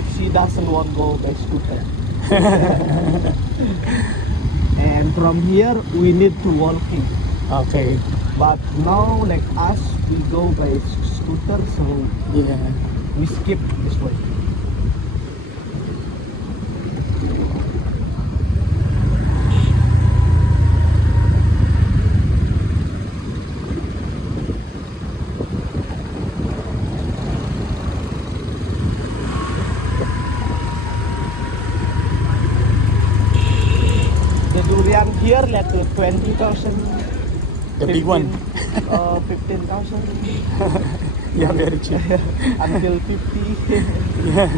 if she doesn't want go by scooter. And from here we need to walking. Okay. But now like us, we go by scooter, so Yeah. we skip this way. The durian here like 20,000. The big one. 15,000 Yeah, very cheap. until 50. Yeah.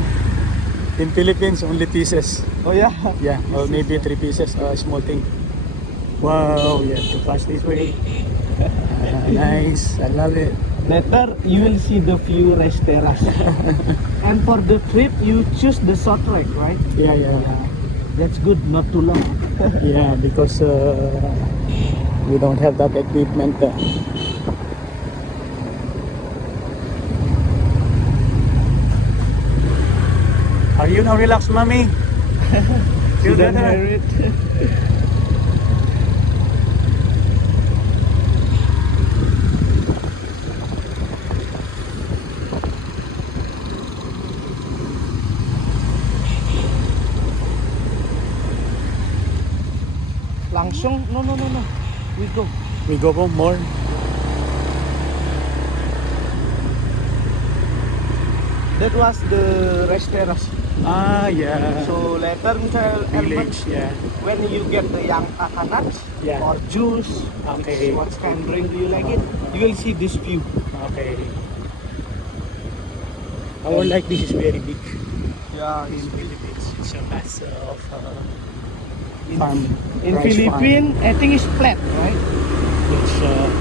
In Philippines, only pieces. Oh yeah. Yeah, or maybe 3 pieces, small thing. Wow, yeah, to pass this way. Nice, I love it. Later you will see the view restaurants. And for the trip you choose the short track, right? Yeah, yeah. That's good, not too long. Yeah, because we don't have that equipment. Are you now relaxed, mommy? Feel Didn't better? hear it. Langsung? No. We go. We go home more. That was the restaurant. Ah, yeah. So later misalnya Village, yeah. when you get the young coconut Yeah. or juice, Okay. what kind of drink do you like it? You will see this view. Okay. Our like this is very big. Yeah, In Philippines, it's a massive in, farm. in rice Philippines, I think it's flat, right? farm.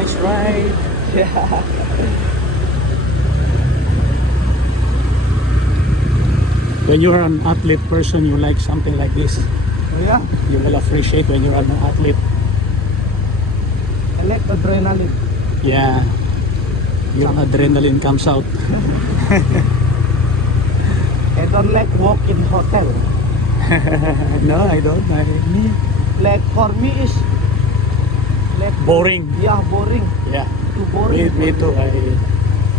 It's nice ride. Yeah. When you're an athlete person, you like something like this. Yeah. You will appreciate when you're an athlete. I like adrenaline. Yeah. Your adrenaline comes out. I don't like walk in hotel. No, I don't. Like for me is like Boring. yeah, boring. Yeah. Too boring. Me too.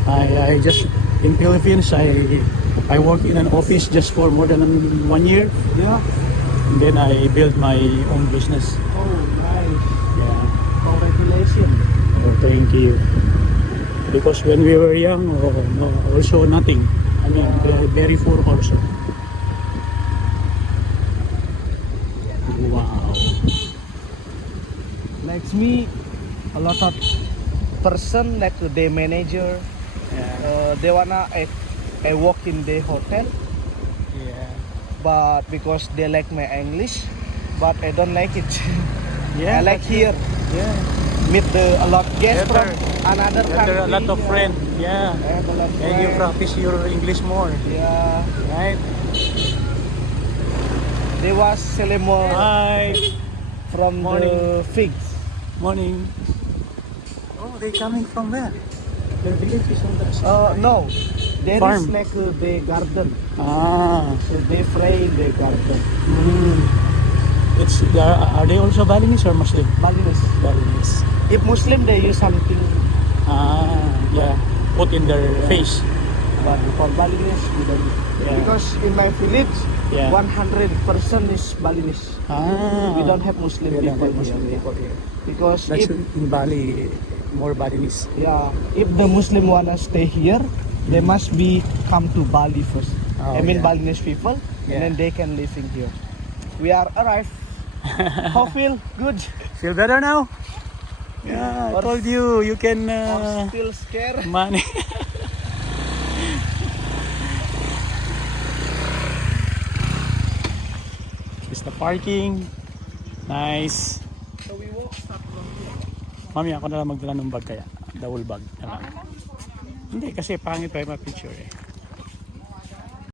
I just in Philippines I work in an office just for more than 1 year. Yeah. And then I built my own business. Oh, nice. Yeah. Congratulations. Oh, thank you. Because when we were young, no, also nothing. I mean, very poor also. Wow. Like me, a lot of person like the manager, Yeah. they wanna I work in the hotel, Yeah. but because they like my English, but I don't like it. Yeah. I like here, Yeah. meet a lot guests from Better. another country. There are a lot of yeah. friends. Yeah. I have a lot of And you friends. practice your English more, Yeah, right? they was selling more Hi. from Morning. the figs. Morning. Oh, they coming from where? Their village is on that side. No, there Farm. is like the garden. Ah. So they fry in the garden. It's are they also Balinese or Muslim? Balinese. Balinese. If Muslim, they use something. Ah, yeah. Put in their face. But for Balinese, we don't. Yeah. Because in my village, Yeah. 100% is Balinese. Ah. We don't have Muslim We don't people have Muslim here. people here. Because That's if in Bali, more Balinese. if the Muslim wanna stay here, they must be come to Bali first. Oh, I mean yeah. Balinese people, Yeah. and then they can live in here. We are arrived. How feel? Good. Feel better now? Yeah, I Or- told you, you can Or still scared? money. It's the parking. Nice. So we walk start from here. Mami, ako na lang magdala ng bag kaya. Double bag. Hindi, kasi pangit pa yung picture eh.